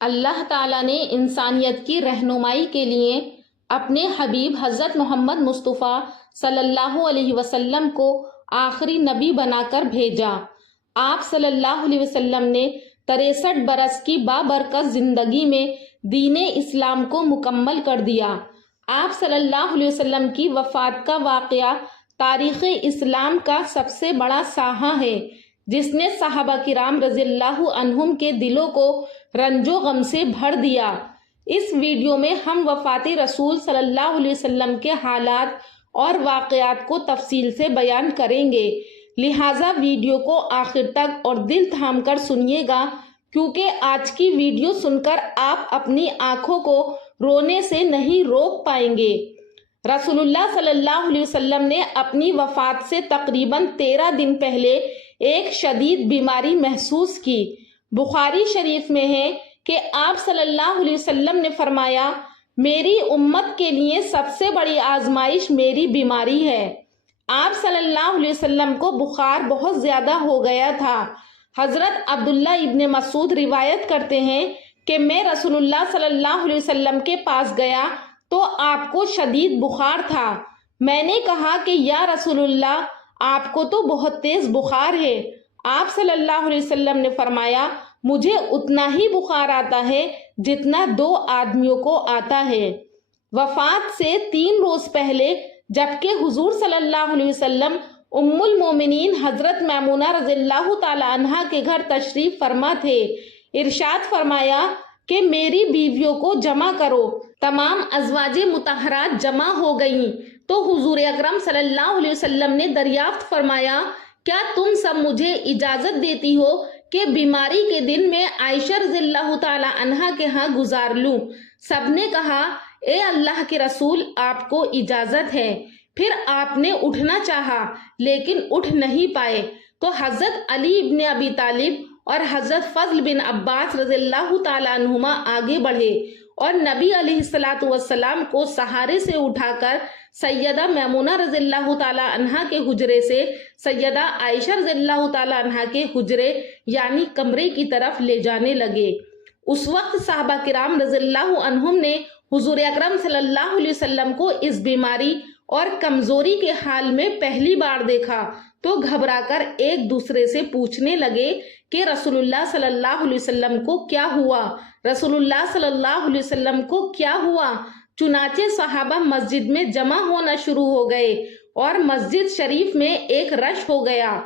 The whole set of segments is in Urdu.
اللہ تعالیٰ نے انسانیت کی رہنمائی کے لیے اپنے حبیب حضرت محمد مصطفیٰ صلی اللہ علیہ وسلم کو آخری نبی بنا کر بھیجا۔ آپ صلی اللہ علیہ وسلم نے 63 برس کی بابرکت زندگی میں دین اسلام کو مکمل کر دیا۔ آپ صلی اللہ علیہ وسلم کی وفات کا واقعہ تاریخ اسلام کا سب سے بڑا سانحہ ہے، جس نے صحابہ کرام رضی اللہ عنہم کے دلوں کو رنج و غم سے بھر دیا۔ اس ویڈیو میں ہم وفات رسول صلی اللہ علیہ وسلم کے حالات اور واقعات کو تفصیل سے بیان کریں گے، لہٰذا ویڈیو کو آخر تک اور دل تھام کر سنیے گا، کیونکہ آج کی ویڈیو سن کر آپ اپنی آنکھوں کو رونے سے نہیں روک پائیں گے۔ رسول اللہ صلی اللہ علیہ وسلم نے اپنی وفات سے تقریباً 13 دن پہلے ایک شدید بیماری محسوس کی۔ بخاری شریف میں ہے کہ آپ صلی اللہ علیہ وسلم نے فرمایا، میری امت کے لیے سب سے بڑی آزمائش میری بیماری ہے۔ آپ صلی اللہ علیہ وسلم کو بخار بہت زیادہ ہو گیا تھا۔ حضرت عبداللہ ابن مسعود روایت کرتے ہیں کہ میں رسول اللہ صلی اللہ علیہ وسلم کے پاس گیا تو آپ کو شدید بخار تھا۔ میں نے کہا کہ یا رسول اللہ، آپ کو تو بہت تیز بخار ہے۔ آپ صلی اللہ علیہ وسلم نے فرمایا، مجھے اتنا ہی بخار آتا ہے جتنا 2 آدمیوں کو آتا ہے۔ وفات سے 3 روز پہلے جبکہ حضور صلی اللہ علیہ وسلم ام المومنین حضرت میمونہ رضی اللہ تعالی عنہا کے گھر تشریف فرما تھے، ارشاد فرمایا کہ میری بیویوں کو جمع کرو۔ تمام ازواج مطہرات جمع ہو گئیں تو حضور اکرم صلی اللہ علیہ وسلم نے دریافت فرمایا، کیا تم سب مجھے اجازت دیتی ہو کہ بیماری کے دن میں عائشہ رضی اللہ تعالی عنہا کے ہاں گزار لوں؟ سب نے کہا، اے اللہ کے رسول، آپ کو اجازت ہے۔ پھر آپ نے اٹھنا چاہا لیکن اٹھ نہیں پائے تو حضرت علی ابن ابی طالب اور حضرت فضل بن عباس رضی اللہ تعالی عنہما آگے بڑھے اور نبی علیہ الصلوۃ والسلام کو سہارے سے اٹھا کر سیدہ میمونہ رضی اللہ تعالی عنہا کے حجرے سے سیدہ عائشہ رضی اللہ تعالی عنہا کے حجرے یعنی کمرے کی طرف لے جانے لگے۔ اس وقت صحابہ کرام رضی اللہ عنہم نے حضور اکرم صلی اللہ علیہ وسلم کو اس بیماری اور کمزوری کے حال میں پہلی بار دیکھا تو گھبرا کر ایک دوسرے سے پوچھنے لگے کہ رسول اللہ صلی اللہ علیہ وسلم کو کیا ہوا؟ رسول اللہ صلی اللہ علیہ وسلم کو کیا ہوا؟ چنانچہ صحابہ مسجد میں جمع ہونا شروع ہو گئے اور مسجد شریف میں ایک رش ہو گیا۔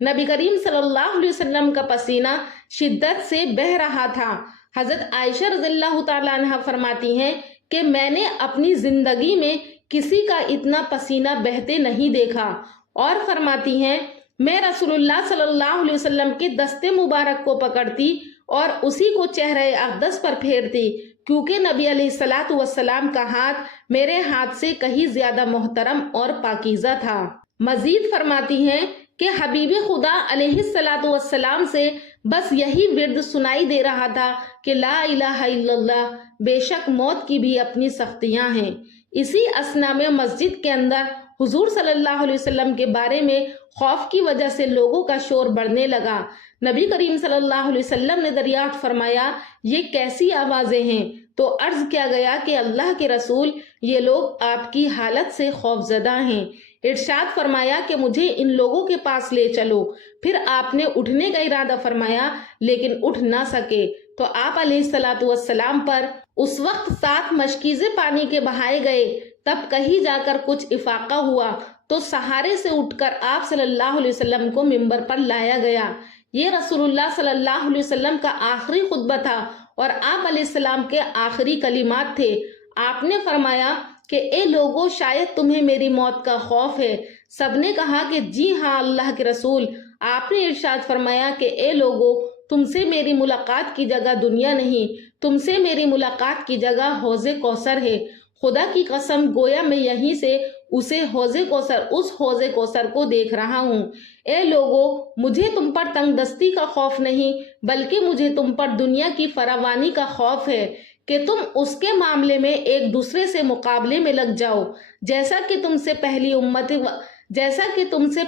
نبی کریم صلی اللہ علیہ وسلم کا پسینہ شدت سے بہہ رہا تھا۔ حضرت عائشہ رضی اللہ تعالی عنہا فرماتی ہیں کہ میں نے اپنی زندگی میں کسی کا اتنا پسینہ بہتے نہیں دیکھا، اور فرماتی ہیں میں رسول اللہ صلی اللہ علیہ وسلم کے دست مبارک کو پکڑتی اور اسی کو چہرہ اقدس پر پھیرتی، کیونکہ نبی علیہ الصلوۃ والسلام کا ہاتھ میرے ہاتھ سے کہیں زیادہ محترم اور پاکیزہ تھا۔ مزید فرماتی ہیں کہ حبیب خدا علیہ الصلوۃ والسلام سے بس یہی ورد سنائی دے رہا تھا کہ لا الہ الا اللہ، بے شک موت کی بھی اپنی سختیاں ہیں۔ اسی اثنا میں مسجد کے اندر حضور صلی اللہ علیہ وسلم کے بارے میں خوف کی وجہ سے لوگوں کا شور بڑھنے لگا۔ نبی کریم صلی اللہ علیہ وسلم نے دریافت فرمایا، یہ کیسی آوازیں ہیں؟ تو عرض کیا گیا کہ اللہ کے رسول، یہ لوگ آپ کی حالت سے خوف زدہ ہیں۔ ارشاد فرمایا کہ مجھے ان لوگوں کے پاس لے چلو۔ پھر آپ نے اٹھنے کا ارادہ فرمایا لیکن اٹھ نہ سکے تو آپ علیہ الصلوۃ والسلام پر اس وقت 7 مشکیزے پانی کے بہائے گئے۔ تب کہیں جا کر کچھ افاقہ ہوا تو سہارے سے اٹھ کر آپ صلی اللہ علیہ وسلم کو منبر پر لایا گیا۔ یہ رسول اللہ صلی اللہ علیہ وسلم کا آخری خطبہ تھا اور آپ علیہ السلام کے آخری کلمات تھے۔ آپ نے فرمایا کہ اے لوگو، شاید تمہیں میری موت کا خوف ہے۔ سب نے کہا کہ جی ہاں اللہ کے رسول۔ آپ نے ارشاد فرمایا کہ اے لوگو، تم سے میری ملاقات کی جگہ دنیا نہیں، تم سے میری ملاقات کی جگہ حوض کوثر ہے۔ خدا کی قسم، گویا میں یہیں سے اسے حوض کوثر کو دیکھ رہا ہوں۔ اے لوگو، مجھے تم پر تنگ دستی کا خوف نہیں، بلکہ مجھے تم پر دنیا کی فراوانی کا خوف ہے کہ تم اس کے معاملے میں ایک دوسرے سے مقابلے میں لگ جاؤ، جیسا کہ تم سے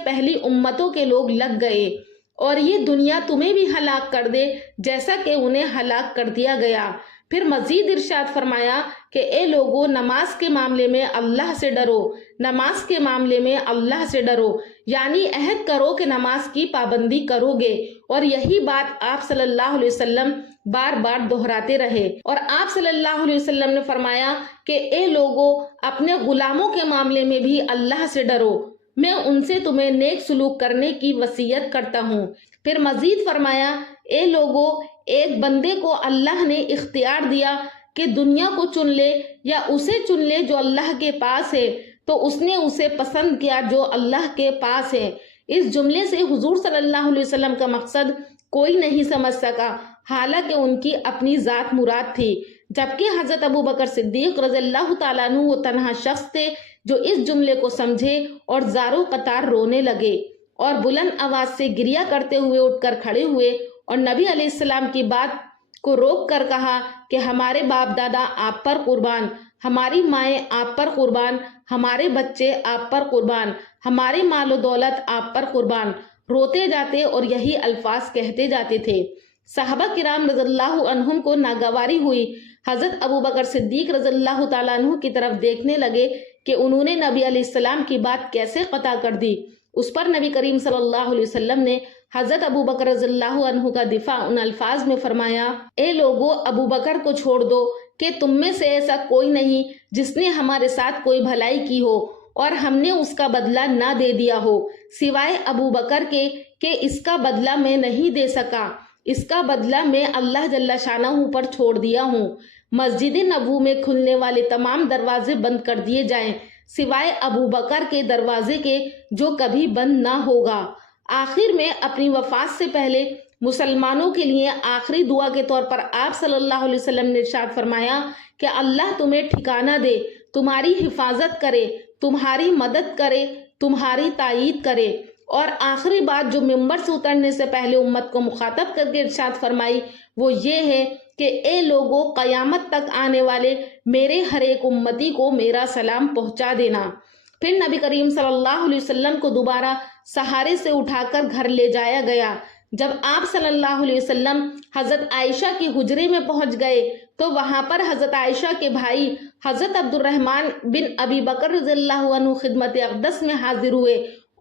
پہلی امتوں کے لوگ لگ گئے۔ اور یہ دنیا تمہیں بھی ہلاک کر دے جیسا کہ انہیں ہلاک کر دیا گیا۔ پھر مزید ارشاد فرمایا کہ اے لوگو، نماز کے معاملے میں اللہ سے ڈرو، نماز کے معاملے میں اللہ سے ڈرو، یعنی عہد کرو کہ نماز کی پابندی کرو گے۔ اور یہی بات آپ صلی اللہ علیہ وسلم بار بار دہراتے رہے۔ اور آپ صلی اللہ علیہ وسلم نے فرمایا کہ اے لوگو، اپنے غلاموں کے معاملے میں بھی اللہ سے ڈرو، میں ان سے تمہیں نیک سلوک کرنے کی وصیت کرتا ہوں۔ پھر مزید فرمایا اے لوگو، ایک بندے کو اللہ نے اختیار دیا کہ دنیا کو چن لے یا اسے چن لے جو اللہ کے پاس ہے، تو اس نے اسے پسند کیا جو اللہ کے پاس ہے۔ اس جملے سے حضور صلی اللہ علیہ وسلم کا مقصد کوئی نہیں سمجھ سکا، حالانکہ ان کی اپنی ذات مراد تھی، جبکہ حضرت ابوبکر صدیق رضی اللہ تعالیٰ عنہ وہ تنہا شخص تھے جو اس جملے کو سمجھے اور زاروں قطار رونے لگے اور بلند آواز سے گریہ کرتے ہوئے اٹھ کر کھڑے ہوئے اور نبی علیہ السلام کی بات کو روک کر کہا کہ ہمارے باپ دادا آپ پر قربان، ہماری مائیں آپ پر قربان، ہمارے بچے آپ پر قربان، ہمارے مال و دولت آپ پر قربان۔ روتے جاتے اور یہی الفاظ کہتے جاتے تھے۔ صحابہ کرام رضی اللہ عنہم کو ناگواری ہوئی، حضرت ابوبکر صدیق رضی اللہ تعالیٰ عنہ کی طرف دیکھنے لگے کہ انہوں نے نبی علیہ السلام کی بات کیسے قطع کر دی۔ اس پر نبی کریم صلی اللہ علیہ وسلم نے حضرت ابوبکر رضی اللہ عنہ کا دفاع ان الفاظ میں فرمایا، اے لوگو، ابوبکر کو چھوڑ دو کہ تم میں سے ایسا کوئی نہیں جس نے ہمارے ساتھ کوئی بھلائی کی ہو اور ہم نے اس کا بدلہ نہ دے دیا ہو، سوائے ابوبکر کے کہ اس کا بدلہ میں نہیں دے سکا، اس کا بدلہ میں اللہ جل شانہ پر چھوڑ دیا ہوں۔ مسجد نبوی میں کھلنے والے تمام دروازے بند کر دیے جائیں سوائے ابوبکر کے دروازے کے جو کبھی بند نہ ہوگا۔ آخر میں اپنی وفات سے پہلے مسلمانوں کے لیے آخری دعا کے طور پر آپ صلی اللہ علیہ وسلم نے ارشاد فرمایا کہ اللہ تمہیں ٹھکانہ دے، تمہاری حفاظت کرے، تمہاری مدد کرے، تمہاری تائید کرے۔ اور آخری بات جو ممبر سے اترنے سے پہلے امت کو مخاطب کر کے ارشاد فرمائی وہ یہ ہے کہ اے لوگو، قیامت تک آنے والے میرے ہر ایک امتی کو میرا سلام پہنچا دینا۔ پھر نبی کریم صلی اللہ علیہ وسلم کو دوبارہ سہارے سے اٹھا کر گھر لے جایا گیا۔ جب آپ صلی اللہ علیہ وسلم حضرت عائشہ کی حجرے میں پہنچ گئے تو وہاں پر حضرت عائشہ کے بھائی حضرت عبد الرحمن بن ابی بکر رضی اللہ عنہ خدمت اقدس میں حاضر ہوئے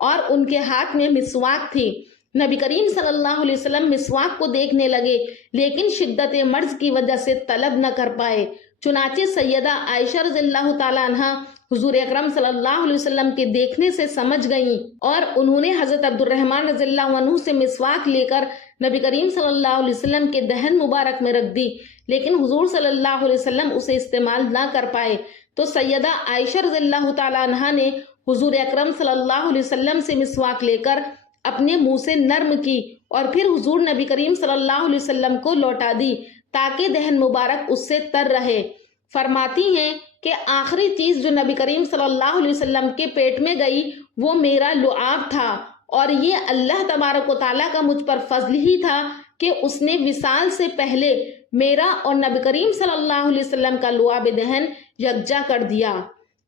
اور ان کے ہاتھ میں مسواک تھی۔ نبی کریم صلی اللہ علیہ وسلم مسواک کو دیکھنے لگے لیکن شدت مرض کی وجہ سے طلب نہ کر پائے، چنانچہ سیدہ عائشہ رضی اللہ تعالیٰ عنہ حضور اکرم صلی اللہ علیہ وسلم کے دیکھنے سے سمجھ گئیں اور انہوں نے حضرت عبد الرحمن رضی اللہ عنہ سے مسواک لے کر نبی کریم صلی اللہ علیہ وسلم کے دہن مبارک میں رکھ دی، لیکن حضور صلی اللہ علیہ وسلم اسے استعمال نہ کر پائے۔ تو سیدہ عائشہ رضی اللہ تعالیٰ عنہ نے حضور اکرم صلی اللہ علیہ وسلم سے مسواک لے کر اپنے منہ سے نرم کی اور پھر حضور نبی کریم صلی اللہ علیہ وسلم کو لوٹا دی تاکہ دہن مبارک اس سے تر رہے۔ فرماتی ہیں کہ آخری چیز جو نبی کریم صلی اللہ علیہ وسلم کے پیٹ میں گئی وہ میرا لعاب تھا، اور یہ اللہ تبارک و تعالیٰ کا مجھ پر فضل ہی تھا کہ اس نے وصال سے پہلے میرا اور نبی کریم صلی اللہ علیہ وسلم کا لعاب دہن یکجا کر دیا۔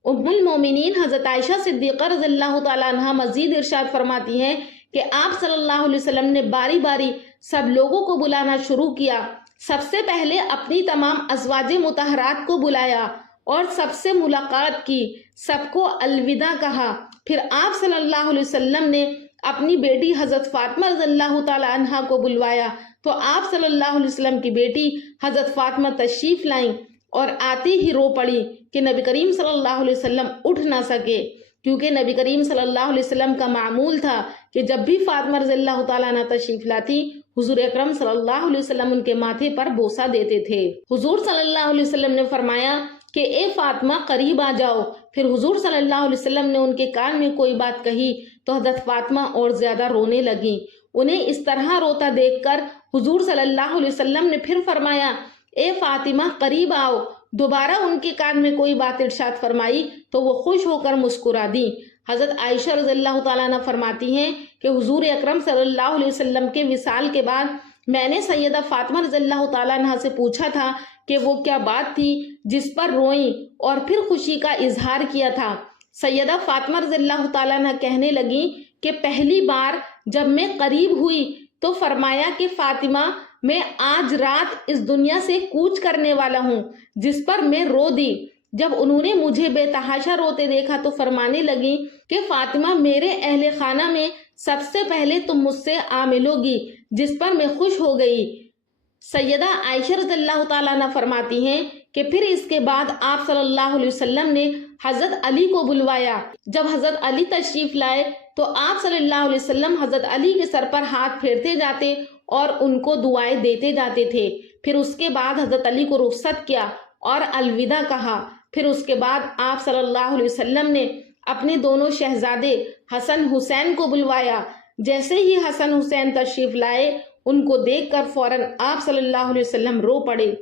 ام المومنین حضرت عائشہ صدیقہ رضی اللہ تعالیٰ عنہ مزید ارشاد فرماتی ہیں کہ آپ صلی اللہ علیہ وسلم نے باری باری سب لوگوں کو بلانا شروع کیا۔ سب سے پہلے اپنی تمام ازواج مطہرات کو بلایا اور سب سے ملاقات کی، سب کو الوداع کہا۔ پھر آپ صلی اللہ علیہ وسلم نے اپنی بیٹی حضرت فاطمہ رضی اللہ تعالی عنہا کو بلوایا تو آپ صلی اللہ علیہ وسلم کی بیٹی حضرت فاطمہ تشریف لائیں اور آتے ہی رو پڑی کہ نبی کریم صلی اللہ علیہ وسلم اٹھ نہ سکے، کیونکہ نبی کریم صلی اللہ علیہ وسلم کا معمول تھا کہ جب بھی فاطمہ رضی اللہ تعالیٰ عنہ تشریف لاتی حضور اکرم صلی اللہ علیہ وسلم ان کے ماتھے پر بوسہ دیتے تھے۔ حضور صلی اللہ علیہ وسلم نے فرمایا کہ اے فاطمہ قریب آ جاؤ۔ پھر حضور صلی اللہ علیہ وسلم نے ان کے کان میں کوئی بات کہی تو حضرت فاطمہ اور زیادہ رونے لگیں۔ انہیں اس طرح روتا دیکھ کر حضور صلی اللہ علیہ وسلم نے پھر فرمایا اے فاطمہ قریب آؤ۔ دوبارہ ان کے کان میں کوئی بات ارشاد فرمائی تو وہ خوش ہو کر مسکرا دی۔ حضرت عائشہ رضی اللہ تعالیٰ عنہ فرماتی ہیں کہ حضور اکرم صلی اللہ علیہ وسلم کے وصال کے بعد میں نے سیدہ فاطمہ رضی اللہ تعالیٰ عنہ سے پوچھا تھا کہ وہ کیا بات تھی جس پر روئیں اور پھر خوشی کا اظہار کیا تھا۔ سیدہ فاطمہ رضی اللہ تعالیٰ عنہ کہنے لگیں کہ پہلی بار جب میں قریب ہوئی تو فرمایا کہ فاطمہ، میں آج رات اس دنیا سے کوچ کرنے والا ہوں، جس پر میں رو دی۔ جب انہوں نے مجھے بے تحاشا روتے دیکھا تو فرمانے لگی کہ فاطمہ، میرے اہل خانہ میں سب سے پہلے تم مجھ سے ملوگی، جس پر میں خوش ہو گئی۔ سیدہ عائشہ رضی اللہ تعالیٰ عنہ فرماتی ہیں کہ پھر اس کے بعد آپ صلی اللہ علیہ وسلم نے حضرت علی کو بلوایا۔ جب حضرت علی تشریف لائے تو آپ صلی اللہ علیہ وسلم حضرت علی کے سر پر ہاتھ پھیرتے جاتے اور ان کو دعائیں دیتے جاتے تھے۔ پھر اس کے بعد حضرت علی کو رخصت کیا اور الوداع کہا۔ پھر اس کے بعد آپ صلی اللہ علیہ وسلم نے اپنے دونوں شہزادے حسن حسین کو بلوایا۔ جیسے ہی حسن حسین تشریف لائے، ان کو دیکھ کر فوراً آپ صلی اللہ علیہ وسلم رو پڑے۔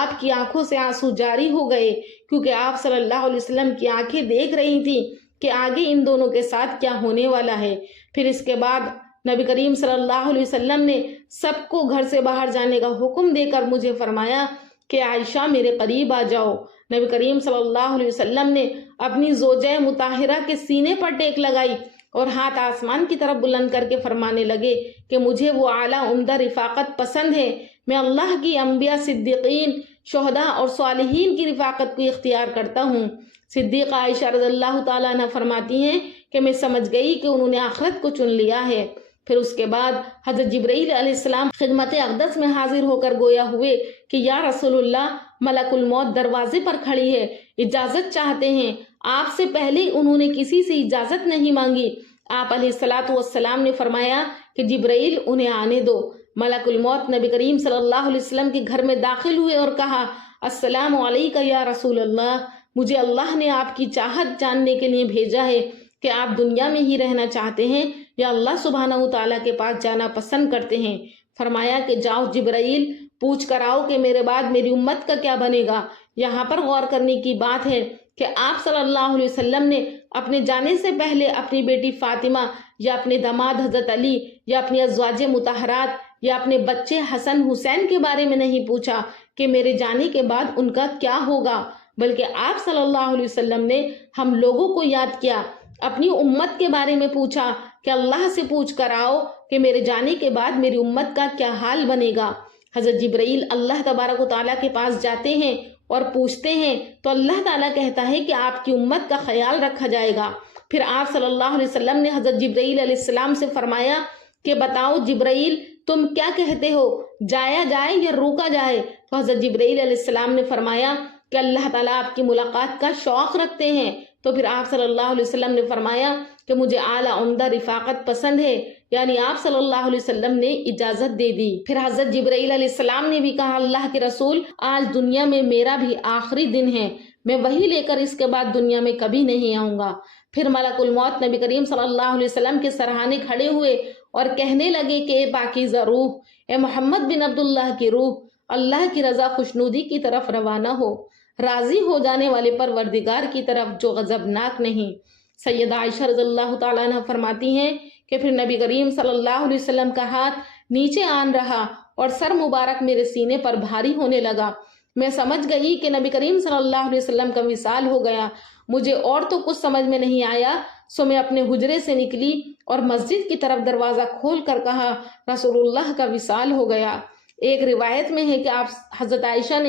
آپ کی آنکھوں سے آنسو جاری ہو گئے، کیونکہ آپ صلی اللہ علیہ وسلم کی آنکھیں دیکھ رہی تھیں کہ آگے ان دونوں کے ساتھ کیا ہونے والا ہے۔ پھر اس کے بعد نبی کریم صلی اللہ علیہ وسلم نے سب کو گھر سے باہر جانے کا حکم دے کر مجھے فرمایا کہ عائشہ، میرے قریب آ جاؤ۔ نبی کریم صلی اللہ علیہ وسلم نے اپنی زوجہ مطہرہ کے سینے پر ٹیک لگائی اور ہاتھ آسمان کی طرف بلند کر کے فرمانے لگے کہ مجھے وہ اعلیٰ عمدہ رفاقت پسند ہے۔ میں اللہ کی انبیاء، صدیقین، شہداء اور صالحین کی رفاقت کو اختیار کرتا ہوں۔ صدیقہ عائشہ رضی اللہ تعالیٰ عنہ فرماتی ہیں کہ میں سمجھ گئی کہ انہوں نے آخرت کو چن لیا ہے۔ پھر اس کے بعد حضرت جبرائیل علیہ السلام خدمت اقدس میں حاضر ہو کر گویا ہوئے کہ یا رسول اللہ، ملک الموت دروازے پر کھڑی ہے، اجازت چاہتے ہیں۔ آپ سے پہلے انہوں نے کسی سے اجازت نہیں مانگی۔ آپ علیہ السلام نے فرمایا کہ جبرائیل، انہیں آنے دو۔ ملک الموت نبی کریم صلی اللہ علیہ وسلم کے گھر میں داخل ہوئے اور کہا، السلام علیکہ یا رسول اللہ، مجھے اللہ نے آپ کی چاہت جاننے کے لیے بھیجا ہے کہ آپ دنیا میں ہی رہنا چاہتے ہیں یا اللہ سبحانہ وتعالیٰ کے پاس جانا پسند کرتے ہیں۔ فرمایا کہ جاؤ جبرائیل، پوچھ کر آؤ کہ میرے بعد میری امت کا کیا بنے گا۔ یہاں پر غور کرنے کی بات ہے کہ آپ صلی اللہ علیہ وسلم نے اپنے جانے سے پہلے اپنی بیٹی فاطمہ یا اپنے داماد حضرت علی یا اپنی ازواج مطہرات یا اپنے بچے حسن حسین کے بارے میں نہیں پوچھا کہ میرے جانے کے بعد ان کا کیا ہوگا، بلکہ آپ صلی اللہ علیہ وسلم نے ہم لوگوں کو یاد کیا، اپنی امت کے بارے میں پوچھا کہ اللہ سے پوچھ کر آؤ کہ میرے جانے کے بعد میری امت کا کیا حال بنے گا۔ حضرت جبرائیل اللہ تبارک و تعالیٰ کے پاس جاتے ہیں اور پوچھتے ہیں تو اللہ تعالیٰ کہتا ہے کہ آپ کی امت کا خیال رکھا جائے گا۔ پھر آپ صلی اللہ علیہ وسلم نے حضرت جبرائیل علیہ السلام سے فرمایا کہ بتاؤ جبرائیل، تم کیا کہتے ہو، جایا جائے یا روکا جائے؟ تو حضرت جبرائیل علیہ السلام نے فرمایا کہ اللہ تعالیٰ آپ کی ملاقات کا شوق رکھتے ہیں۔ تو پھر آپ صلی اللہ علیہ وسلم نے فرمایا کہ مجھے اعلیٰ عمدہ رفاقت پسند ہے، یعنی آپ صلی اللہ علیہ وسلم نے اجازت دے دی۔ پھر حضرت جبرائیل علیہ السلام نے بھی کہا، اللہ کے رسول، آج دنیا میں میرا بھی آخری دن ہے، میں وہی لے کر اس کے بعد دنیا میں کبھی نہیں آؤں گا۔ پھر ملک الموت نبی کریم صلی اللہ علیہ وسلم کے سرہانے کھڑے ہوئے اور کہنے لگے کہ اے پاکیزہ روح، اے محمد بن عبداللہ کی روح، اللہ کی رضا خوشنودی کی طرف روانہ ہو، راضی ہو جانے والے پروردگار کی طرف جو غضبناک نہیں۔ سیدہ عائشہ رضی اللہ تعالیٰ عنہ فرماتی ہیں کہ پھر نبی کریم صلی اللہ علیہ وسلم کا ہاتھ نیچے آن رہا اور سر مبارک میرے سینے پر بھاری ہونے لگا۔ میں سمجھ گئی کہ نبی کریم صلی اللہ علیہ وسلم کا وصال ہو گیا۔ مجھے اور تو کچھ سمجھ میں نہیں آیا، سو میں اپنے حجرے سے نکلی اور مسجد کی طرف دروازہ کھول کر کہا، رسول اللہ کا وصال ہو گیا۔ ایک روایت میں ہے کہ حضرت عائشہ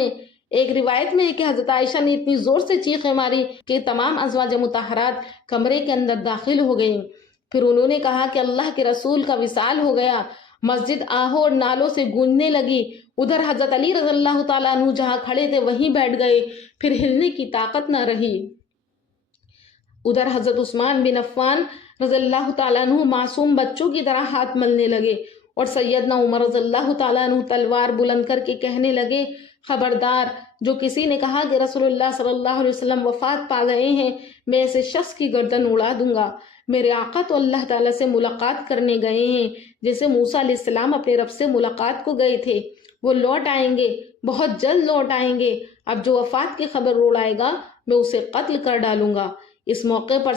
نے اتنی زور سے چیخیں ماری کہ تمام ازواج مطہرات کمرے کے اندر داخل ہو گئیں۔ پھر انہوں نے کہا کہ اللہ کے رسول کا وصال ہو گیا۔ مسجد آہوں اور نالوں سے گونجنے لگی۔ ادھر حضرت علی رضی اللہ تعالیٰ عنہ جہاں کھڑے تھے وہیں بیٹھ گئے، پھر ہلنے کی طاقت نہ رہی۔ ادھر حضرت عثمان بن عفان رضی اللہ تعالیٰ عنہ معصوم بچوں کی طرح ہاتھ ملنے لگے اور سیدنا عمر رضی اللہ تعالیٰ عنہ تلوار بلند کر کے کہنے لگے، خبردار، جو کسی نے کہا کہ رسول اللہ صلی اللہ علیہ وسلم وفات پا گئے ہیں، میں ایسے شخص کی گردن اڑا دوں گا۔ میرے آقا تو اللہ تعالیٰ سے ملاقات کرنے گئے ہیں، جیسے موسیٰ علیہ السلام اپنے رب سے ملاقات کو گئے تھے۔ وہ لوٹ آئیں گے، بہت جلد لوٹ آئیں گے۔ اب جو وفات کی خبر اڑائے گا میں اسے قتل کر ڈالوں گا۔ اس موقع پر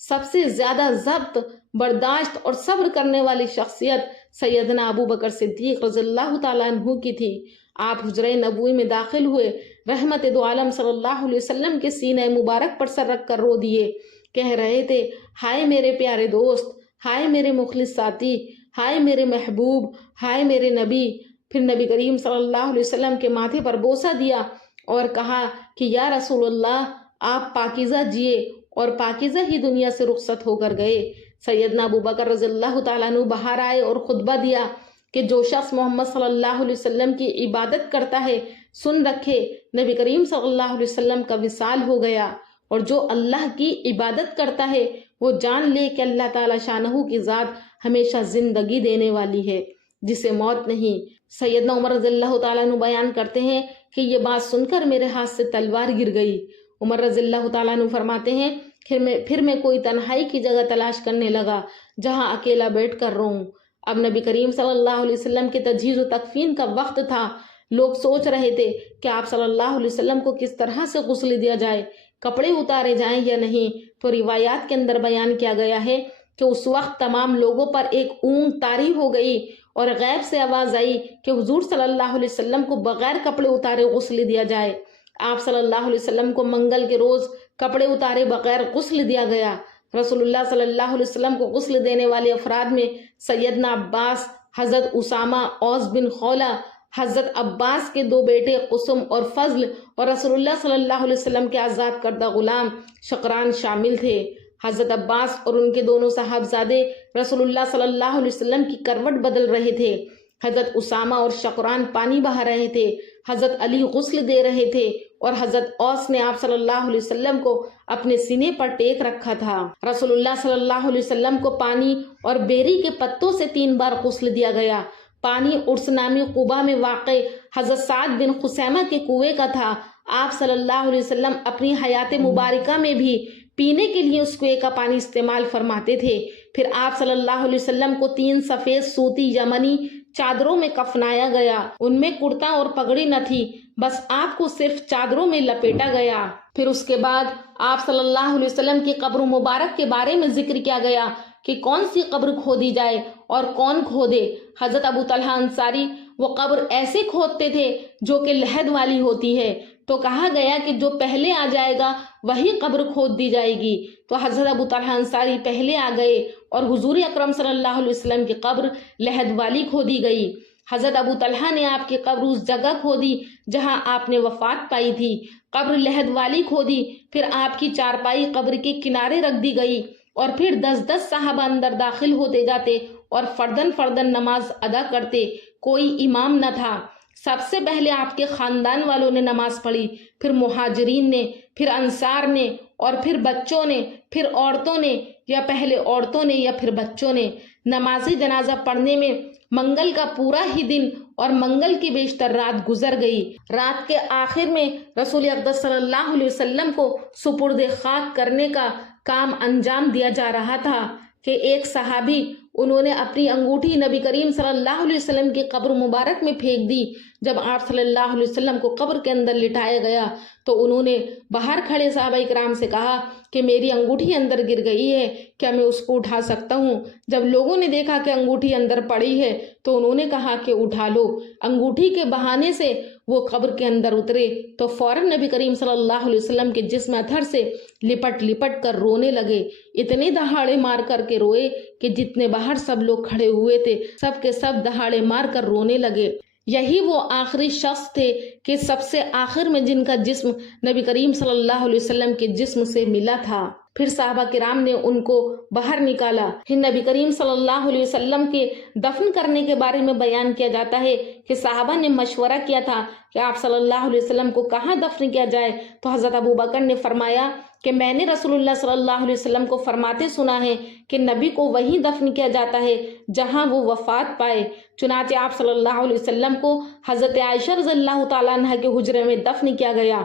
سب سے زیادہ ضبط، برداشت اور صبر کرنے والی شخصیت سیدنا ابو بکر صدیق رضی اللہ تعالیٰ عنہ کی تھی۔ آپ حجرہ نبوی میں داخل ہوئے، رحمت دو عالم صلی اللہ علیہ وسلم کے سینہ مبارک پر سر رکھ کر رو دیے، کہہ رہے تھے، ہائے میرے پیارے دوست، ہائے میرے مخلص ساتھی، ہائے میرے محبوب، ہائے میرے نبی۔ پھر نبی کریم صلی اللہ علیہ وسلم کے ماتھے پر بوسہ دیا اور کہا کہ یا رسول اللہ، آپ پاکیزہ جیے اور پاکیزہ ہی دنیا سے رخصت ہو کر گئے۔ سیدنا ابوبکر رضی اللہ تعالیٰ عنہ باہر آئے اور خطبہ دیا کہ جو شخص محمد صلی اللہ علیہ وسلم کی عبادت کرتا ہے، سن رکھے نبی کریم صلی اللہ علیہ وسلم کا وصال ہو گیا، اور جو اللہ کی عبادت کرتا ہے وہ جان لے کہ اللہ تعالیٰ شانہ کی ذات ہمیشہ زندگی دینے والی ہے جسے موت نہیں۔ سیدنا عمر رضی اللہ تعالیٰ عنہ بیان کرتے ہیں کہ یہ بات سن کر میرے ہاتھ سے تلوار گر گئی۔ عمر رضی اللہ تعالیٰ عنہ فرماتے ہیں پھر میں کوئی تنہائی کی جگہ تلاش کرنے لگا جہاں اکیلا بیٹھ کر روؤں۔ اب نبی کریم صلی اللہ علیہ وسلم کے تجہیز و تکفین کا وقت تھا۔ لوگ سوچ رہے تھے کہ آپ صلی اللہ علیہ وسلم کو کس طرح سے غسل دیا جائے، کپڑے اتارے جائیں یا نہیں۔ تو روایات کے اندر بیان کیا گیا ہے کہ اس وقت تمام لوگوں پر ایک اونگ طاری ہو گئی اور غیب سے آواز آئی کہ حضور صلی اللہ علیہ وسلم کو بغیر کپڑے اتارے غسل دیا جائے۔ آپ صلی اللہ علیہ وسلم کو منگل کے روز کپڑے اتارے بغیر غسل دیا گیا۔ رسول اللہ صلی اللہ علیہ وسلم کو غسل دینے والے افراد میں سیدنا عباس، حضرت اسامہ، اوس بن خولہ، حضرت عباس کے دو بیٹے قسم اور فضل، اور رسول اللہ صلی اللہ علیہ وسلم کے آزاد کردہ غلام شقران شامل تھے۔ حضرت عباس اور ان کے دونوں صاحبزادے رسول اللہ صلی اللہ علیہ وسلم کی کروٹ بدل رہے تھے۔ حضرت اسامہ اور شقران پانی بہا رہے تھے، حضرت علی غسل دے رہے تھے، اور حضرت اوس نے آپ صلی اللہ علیہ وسلم کو اپنے سینے پر ٹیک رکھا تھا۔ رسول اللہ صلی اللہ علیہ وسلم کو پانی اور بیری کے پتوں سے 3 بار غسل دیا گیا۔ پانی ارس نامی قبا میں واقع حضرت سعد بن خثیمہ کے کنویں کا تھا۔ آپ صلی اللہ علیہ وسلم اپنی حیات مبارکہ میں بھی پینے کے لیے اس کنویں کا پانی استعمال فرماتے تھے۔ پھر آپ صلی اللہ علیہ وسلم کو 3 سفید سوتی یمنی چادروں میں کفنایا گیا۔ ان میں کرتا اور پگڑی نہ تھی، بس آپ کو صرف چادروں میں لپیٹا گیا۔ پھر اس کے بعد آپ صلی اللہ علیہ وسلم کی قبر مبارک کے بارے میں ذکر کیا گیا کہ کون سی قبر کھودی جائے اور کون کھودے۔ حضرت ابو طلحہ انصاری وہ قبر ایسے کھودتے تھے جو کہ لحد والی ہوتی ہے، تو کہا گیا کہ جو پہلے آ جائے گا وہی قبر کھود دی جائے گی۔ تو حضرت ابو طلحہ انصاری پہلے آ گئے اور حضور اکرم صلی اللہ علیہ وسلم کی قبر لحد والی کھودی گئی۔ حضرت ابو طلحہ نے آپ کی قبر اس جگہ کھودی جہاں آپ نے وفات پائی تھی، قبر لحد والی کھودی۔ پھر آپ کی چارپائی قبر کے کنارے رکھ دی گئی، اور پھر 10 صحابہ اندر داخل ہوتے جاتے اور فردن فردن نماز ادا کرتے، کوئی امام نہ تھا۔ سب سے پہلے آپ کے خاندان والوں نے نماز پڑھی، پھر مہاجرین نے، پھر انصار نے، اور پھر بچوں نے، پھر عورتوں نے، یا پہلے عورتوں نے یا پھر بچوں نے۔ نماز جنازہ پڑھنے میں منگل کا پورا ہی دن اور منگل کی بیشتر رات گزر گئی۔ رات کے آخر میں رسول اقدس صلی اللہ علیہ وسلم کو سپرد خاک کرنے کا کام انجام دیا جا رہا تھا کہ ایک صحابی، انہوں نے اپنی انگوٹھی نبی کریم صلی اللہ علیہ وسلم کی قبر مبارک میں پھینک دی۔ جب آپ صلی اللہ علیہ وسلم کو قبر کے اندر لٹایا گیا تو انہوں نے باہر کھڑے صحابہ کرام سے کہا کہ میری انگوٹھی اندر گر گئی ہے، کیا میں اس کو اٹھا سکتا ہوں؟ جب لوگوں نے دیکھا کہ انگوٹھی اندر پڑی ہے تو انہوں نے کہا کہ اٹھا لو۔ انگوٹھی کے بہانے سے وہ قبر کے اندر اترے تو فوراً نبی کریم صلی اللہ علیہ وسلم کے جسم اتھر سے لپٹ لپٹ کر رونے لگے۔ اتنے دہاڑے مار کر کے روئے کہ جتنے باہر سب لوگ کھڑے ہوئے تھے سب کے سب دہاڑے مار کر رونے لگے۔ یہی وہ آخری شخص تھے کہ سب سے آخر میں جن کا جسم نبی کریم صلی اللہ علیہ وسلم کے جسم سے ملا تھا۔ پھر صحابہ کرام نے ان کو باہر نکالا۔ پھر نبی کریم صلی اللہ علیہ وسلم کے دفن کرنے کے بارے میں بیان کیا جاتا ہے کہ صحابہ نے مشورہ کیا تھا کہ آپ صلی اللہ علیہ وسلم کو کہاں دفن کیا جائے، تو حضرت ابوبکر نے فرمایا کہ میں نے رسول اللہ صلی اللہ علیہ وسلم کو فرماتے سنا ہے کہ نبی کو وہیں دفن کیا جاتا ہے جہاں وہ وفات پائے۔ چنانچہ آپ صلی اللہ علیہ وسلم کو حضرت عائشہ رضی اللہ تعالیٰ عنہ کے حجرے میں دفن کیا گیا۔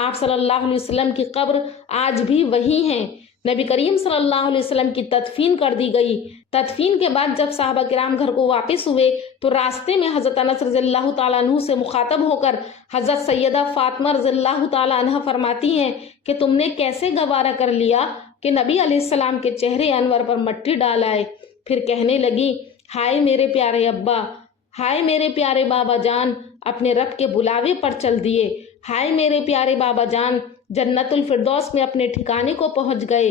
آپ صلی اللہ علیہ وسلم کی قبر آج بھی وہی ہے۔ نبی کریم صلی اللہ علیہ وسلم کی تدفین کر دی گئی۔ تدفین کے بعد جب صحابہ کرام گھر کو واپس ہوئے تو راستے میں حضرت انس رضی اللہ تعالیٰ عنہ سے مخاطب ہو کر حضرت سیدہ فاطمہ رضی اللہ تعالیٰ عنہ فرماتی ہیں کہ تم نے کیسے گوارا کر لیا کہ نبی علیہ السلام کے چہرے انور پر مٹی ڈال آئے؟ پھر کہنے لگی، ہائے میرے پیارے ابا، ہائے میرے پیارے بابا جان، اپنے رب کے بلاوے پر چل دیے۔ ہائے میرے پیارے بابا جان، جنت الفردوس میں اپنے ٹھکانے کو پہنچ گئے۔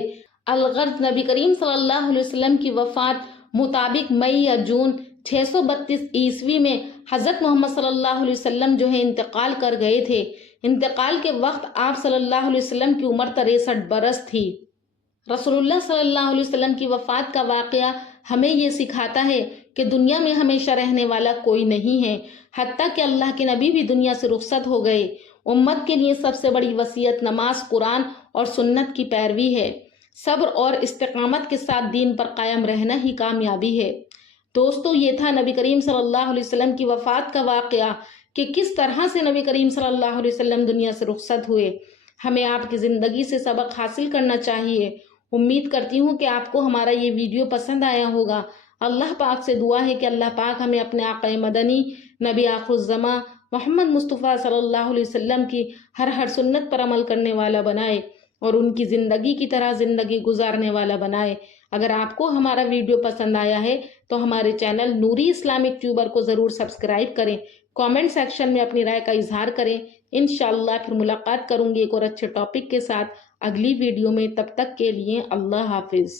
الغرض نبی کریم صلی اللہ علیہ وسلم کی وفات مطابق مئی یا جون 632 عیسوی میں حضرت محمد صلی اللہ علیہ وسلم جو ہے انتقال کر گئے تھے۔ انتقال کے وقت آپ صلی اللہ علیہ وسلم کی عمر 63 برس تھی۔ رسول اللہ صلی اللہ علیہ وسلم کی وفات کا واقعہ ہمیں یہ سکھاتا ہے کہ دنیا میں ہمیشہ رہنے والا کوئی نہیں ہے، حتیٰ کہ اللہ کے نبی بھی دنیا سے رخصت ہو گئے۔ امت کے لیے سب سے بڑی وصیت نماز، قرآن اور سنت کی پیروی ہے۔ صبر اور استقامت کے ساتھ دین پر قائم رہنا ہی کامیابی ہے۔ دوستو، یہ تھا نبی کریم صلی اللہ علیہ وسلم کی وفات کا واقعہ کہ کس طرح سے نبی کریم صلی اللہ علیہ وسلم دنیا سے رخصت ہوئے۔ ہمیں آپ کی زندگی سے سبق حاصل کرنا چاہیے۔ امید کرتی ہوں کہ آپ کو ہمارا یہ ویڈیو پسند آیا ہوگا۔ اللہ پاک سے دعا ہے کہ اللہ پاک ہمیں اپنے آقا مدنی نبی آخر الزماں محمد مصطفیٰ صلی اللہ علیہ وسلم کی ہر سنت پر عمل کرنے والا بنائے اور ان کی زندگی کی طرح زندگی گزارنے والا بنائے۔ اگر آپ کو ہمارا ویڈیو پسند آیا ہے تو ہمارے چینل نوری اسلامک ٹیوبر کو ضرور سبسکرائب کریں، کامنٹ سیکشن میں اپنی رائے کا اظہار کریں۔ انشاءاللہ پھر ملاقات کروں گی ایک اور اچھے ٹاپک کے ساتھ اگلی ویڈیو میں۔ تب تک کے لیے اللہ حافظ۔